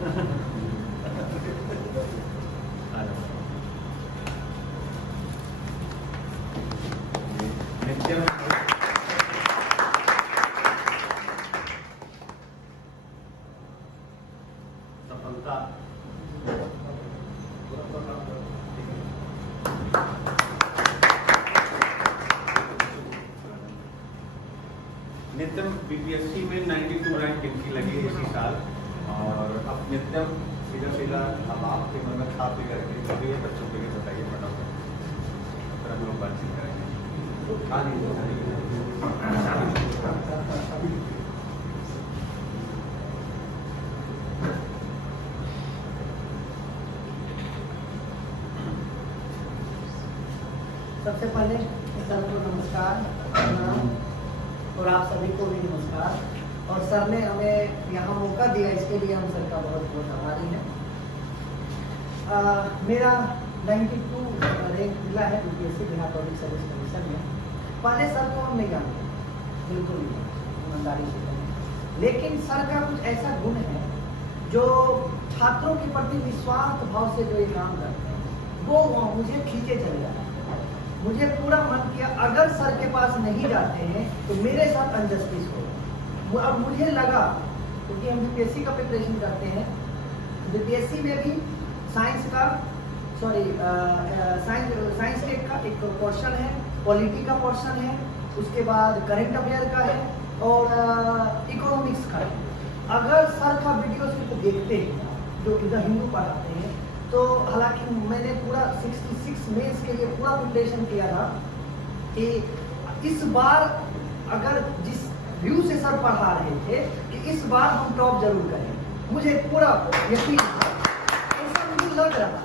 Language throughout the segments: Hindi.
सफलता नित्यम बीपीएससी में 92 रैंक इनकी लगी इसी साल। और अब नित्यम सीधा सीधा अब आपके मन में खा पी करके जो भी बच्चों के लिए बताइए फटाफट, फिर हम लोग बातचीत करेंगे। सबसे पहले सर को नमस्कार और आप सभी को भी नमस्कार। और सर ने हमें यहाँ मौका दिया, इसके लिए हम सर का बहुत बहुत आभारी हैं। मेरा 92 रैंक मिला है UPSC Bihar public service commission में। पहले सर को हम नहीं जानते, बिल्कुल नहीं, ईमानदारी से करें। लेकिन सर का कुछ ऐसा गुण है जो छात्रों के प्रति निस्वार्थ भाव से जो ये काम करते हैं, वो मुझे खींचे चले जाते हैं। मुझे पूरा मन किया अगर सर के पास नहीं जाते हैं तो मेरे साथ अनजस्टिस हो। अब मुझे लगा, क्योंकि हम यूपीएससी का प्रिपरेशन करते हैं, यूपीएससी में भी साइंस का साइंस टेक का एक पोर्शन है, पॉलिटी का पोर्शन है, उसके बाद करंट अफेयर का है और इकोनॉमिक्स का है। अगर सर का वीडियो सिर्फ देखते हैं जो द हिंदू पढ़ाते हैं, तो हालांकि मैंने पूरा 66 मेंस के लिए पूरा प्रिपरेशन किया था कि इस बार अगर जिस व्यू से सर पढ़ा रहे थे कि इस बार हम टॉप जरूर करें, मुझे पूरा यकीन था, ऐसा मुझे लग रहा था।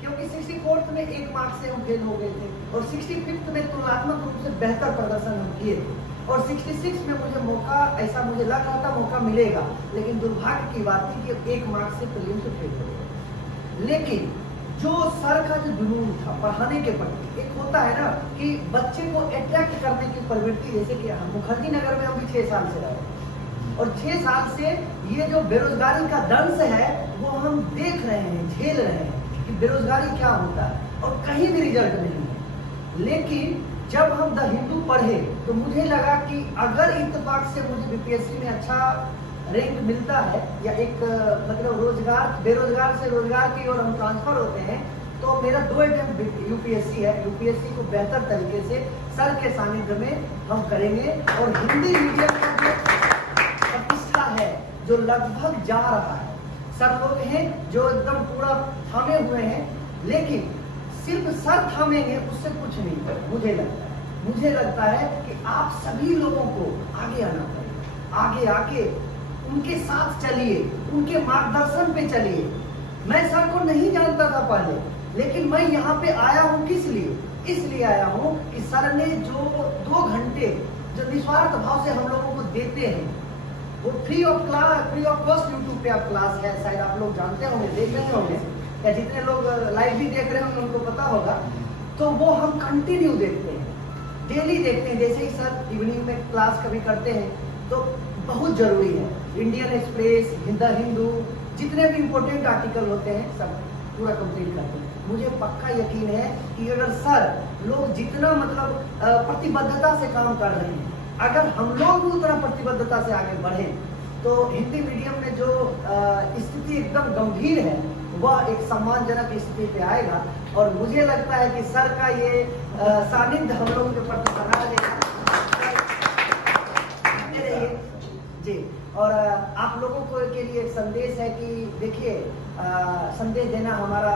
क्योंकि 64th में 1 मार्क्स से हम फेल हो गए थे और 65th में तुलनात्मक रूप से बेहतर प्रदर्शन हम किए थे और 66 में मुझे मौका, ऐसा मुझे लग रहा था मौका मिलेगा, लेकिन दुर्भाग्य की बात थी कि 1 मार्क्स से प्रीलिम्स से फेल हो गए। लेकिन जो सर का जो जुनून था पढ़ाने के प्रति, एक होता है ना कि बच्चे को अट्रैक्ट करने की प्रवृत्ति, जैसे कि मुखर्जी नगर में हम भी 6 साल से रहे और 6 साल से ये जो बेरोजगारी का दंश है वो हम देख रहे हैं, झेल रहे हैं कि बेरोजगारी क्या होता है और कहीं भी रिजल्ट नहीं है। लेकिन जब हम द हिंदू पढ़े तो मुझे लगा कि अगर इत्तेफाक से मुझे बीपीएससी में अच्छा रैंक मिलता है या एक मतलब रोजगार, बेरोजगार से रोजगार की ओर हम ट्रांसफर होते हैं, तो मेरा 2 अटेम्प्ट यूपीएससी है। यूपीएससी को बेहतर तरीके से सर के सानिध्य में हम करेंगे और हिंदी मीडियम का जो प्रतिष्ठा है जो लगभग जा रहा है, सर लोग हैं जो एकदम पूरा थामे हुए हैं, लेकिन सिर्फ सर थामेंगे उससे कुछ नहीं कर। मुझे लगता है कि आप सभी लोगों को आगे आना पड़ेगा, आगे आके उनके साथ चलिए, उनके मार्गदर्शन पे चलिए। मैं सर को नहीं जानता था पहले, लेकिन मैं यहाँ पे आया हूँ किस लिए? इसलिए आया हूँ कि सर ने जो 2 घंटे जो निस्वार्थ भाव से हम लोगों को देते हैं, वो फ्री ऑफ कॉस्ट यूट्यूब पे आप क्लास है, शायद आप लोग जानते होंगे, देख रहे होंगे, या जितने लोग लाइव भी देख रहे होंगे उनको पता होगा। तो वो हम कंटिन्यू देखते हैं, डेली देखते हैं। जैसे ही सर इवनिंग में क्लास कभी करते हैं तो बहुत जरूरी है। इंडियन एक्सप्रेस, द हिंदू, जितने भी इम्पोर्टेंट आर्टिकल होते हैं सब पूरा कंप्लीट करते हैं। मुझे पक्का यकीन है कि अगर सर लोग जितना मतलब प्रतिबद्धता से काम कर रहे हैं, अगर हम लोग भी उतना प्रतिबद्धता से आगे बढ़े तो हिंदी मीडियम में जो स्थिति एकदम गंभीर है वह एक सम्मानजनक स्थिति पे आएगा। और मुझे लगता है कि सर का ये सानिध्य हम लोगों के प्रति बना रहेगा जी। और आप लोगों को के लिए एक संदेश है कि देखिए, संदेश देना हमारा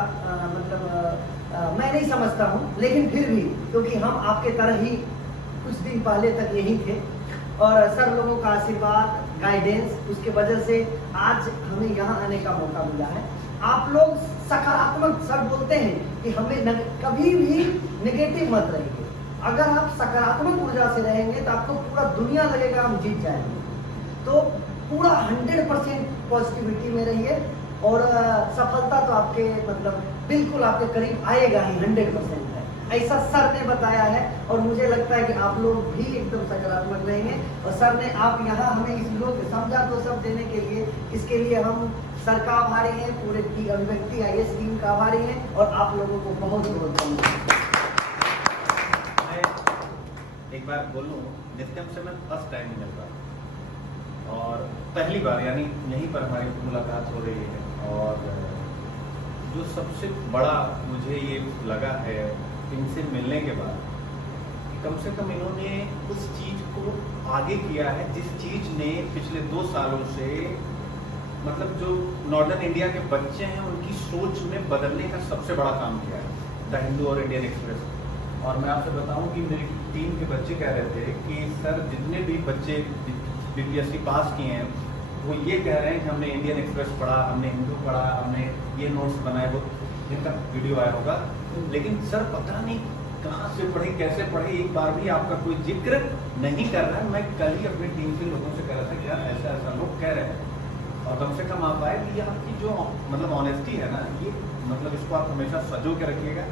मतलब मैं नहीं समझता हूँ, लेकिन फिर भी क्योंकि हम आपके तरह ही कुछ दिन पहले तक यही थे और सर लोगों का आशीर्वाद, गाइडेंस, उसके वजह से आज हमें यहाँ आने का मौका मिला है। आप लोग सकारात्मक, सर बोलते हैं कि हमें कभी भी नेगेटिव मत रहिए। अगर आप सकारात्मक ऊर्जा से रहेंगे तो आपको पूरा दुनिया लगेगा हम जीत जाएंगे। तो पूरा 100% पॉजिटिविटी में रहिए और सफलता तो आपके मतलब बिल्कुल आपके करीब आएगा ही, 100% है। ऐसा सर ने बताया है और मुझे लगता है कि आप लोग भी एकदम सकारात्मक रहेंगे। और सर ने आप यहाँ हमें इस लोग समझा तो सब देने के लिए, इसके लिए हम सर का आभारी हैं, पूरे अभिव्यक्ति IAS टीम का आभारी हैं और आप लोगों को बहुत बहुत धन्यवाद। मैं एक बार बोलूँ, नित्यम से मैं फर्स्ट टाइम मिल रहा और पहली बार यानी यहीं पर हमारी मुलाकात हो रही है। और जो सबसे बड़ा मुझे ये लगा है इनसे मिलने के बाद, कम से कम इन्होंने उस चीज़ को आगे किया है जिस चीज़ ने पिछले 2 सालों से मतलब जो नॉर्दर्न इंडिया के बच्चे हैं उनकी सोच में बदलने का सबसे बड़ा काम किया है, द हिंदू और इंडियन एक्सप्रेस। और मैं आपसे बताऊं कि मेरी टीम के बच्चे कह रहे थे कि सर जितने भी बच्चे BPSC पास किए हैं वो ये कह रहे हैं कि हमने इंडियन एक्सप्रेस पढ़ा, हमने हिंदू पढ़ा, हमने ये नोट्स बनाए, वो जिनका वीडियो आया होगा, लेकिन सर पता नहीं कहाँ से पढ़े, कैसे पढ़े, एक बार भी आपका कोई जिक्र नहीं कर रहा है। मैं कल ही अपनी टीम के लोगों से कह रहा था कि यार ऐसा ऐसा लोग कह रहे हैं और कम से कम आप आए कि ये आपकी जो मतलब ऑनेस्टी है ना, ये मतलब इसको आप हमेशा सजो के रखिएगा।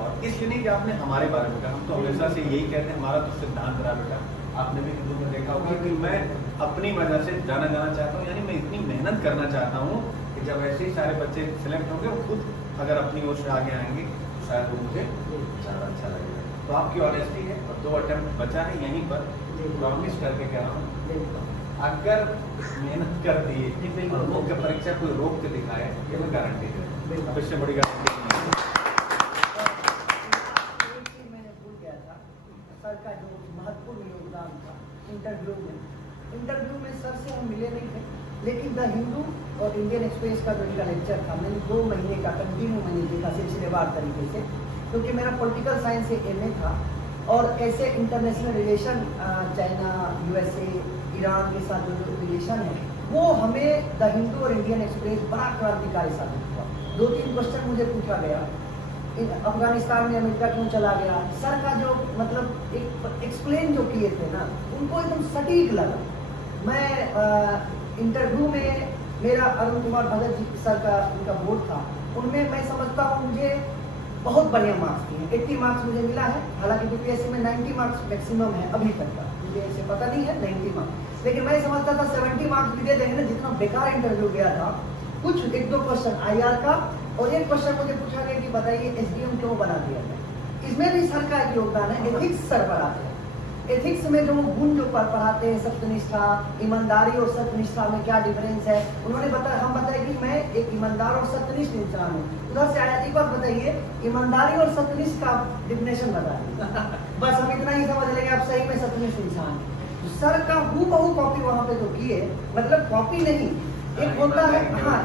और इसलिए नहीं कि आपने हमारे बारे में कहा, हम तो हमेशा से यही कहते हैं, हमारा तो सिद्धांत रहा बेटा, आपने भी हिंदू में देखा होगा कि मैं अपनी वजह से जाना चाहता हूँ, यानी मैं इतनी मेहनत करना चाहता हूँ कि जब ऐसे ही सारे बच्चे सिलेक्ट होंगे वो खुद अगर अपनी ओर से आगे आएंगे तो शायद वो मुझे ज़्यादा अच्छा लगेगा। तो आपकी ऑनेस्टी है और 2 अटेम्प्ट बचा है, यहीं पर प्रॉमिस करके कह रहा हूँ अगर मेहनत कर दिए और मुख्य परीक्षा कोई रोक के दिखाए, ये मैं गारंटी दे रहा हूँ, इससे बड़ी गारंटी नहीं है। मैंने भूल गया था, सर का जो महत्वपूर्ण योगदान था इंटरव्यू में सर से हम मिले नहीं थे, लेकिन द हिंदू और इंडियन एक्सप्रेस का जो इनका लेक्चर था मैंने 2 महीने का कंटिन्यू मैंने देखा सिलसिलेवार तरीके से, क्योंकि मेरा पॉलिटिकल साइंस से MA था और ऐसे international relation China, USA, Iran के साथ जो रिलेशन है वो हमें द हिंदू और इंडियन एक्सप्रेस बड़ा क्रांतिकारी साबित हुआ। 2-3 क्वेश्चन मुझे पूछा गया, अफगानिस्तान में अमेरिका क्यों चला गया, सर का जो मतलब एक एक्सप्लेन जो किए थे ना उनको एकदम सटीक लगा। मैं इंटरव्यू में मेरा अरुण कुमार भगत जी सर का उनका बोर्ड था, उनमें मैं समझता हूँ मुझे बहुत बढ़िया मार्क्स दिए, 80 मार्क्स मुझे मिला है। हालांकि BPSC में 90 मार्क्स मैक्सिमम है अभी तक का, मुझे ऐसे पता नहीं है 90 मार्क्स, लेकिन मैं समझता था 70 मार्क्स भी दे देंगे ना, जितना बेकार इंटरव्यू गया था। कुछ 1-2 क्वेश्चन IR का और एक क्वेश्चन मुझे पूछा गया कि बताइए SDM क्यों बना दिया गया। इसमें भी सर का एक योगदान है, एथिक्स सर पढ़ाते हैं, एथिक्स में जो गुण जो पढ़ाते हैं, सत्यनिष्ठा, ईमानदारी और सत्यनिष्ठा में क्या डिफरेंस है, उन्होंने बताया, हम बताया कि मैं एक ईमानदार और सत्यनिष्ठ इंसान हूँ। उधर से आया, एक बार बताइए ईमानदारी और सत्यनिष्ठ का डिफिनेशन बताइए बस हम इतना ही समझ लेंगे आप सही में सत्यनिष्ठ इंसान है। तो सर का हूबहू कॉपी वहाँ पे जो किए, मतलब कॉपी नहीं, एक होता है हाँ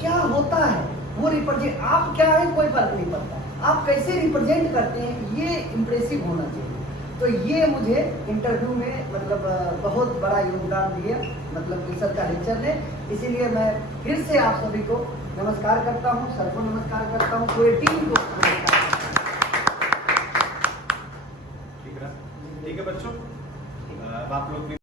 क्या होता है वो रिप्रेजेंट, आप क्या है कोई फर्क नहीं पड़ता, आप कैसे रिप्रेजेंट करते हैं ये इम्प्रेसिव होना चाहिए। तो ये मुझे इंटरव्यू में मतलब बहुत बड़ा योगदान दिया, मतलब सर का लेक्चर ने। इसीलिए मैं फिर से आप सभी को नमस्कार करता हूँ, सर को नमस्कार करता हूँ, पूरी टीम को नमस्कार करता हूँ। ठीक है बच्चों, आप लोग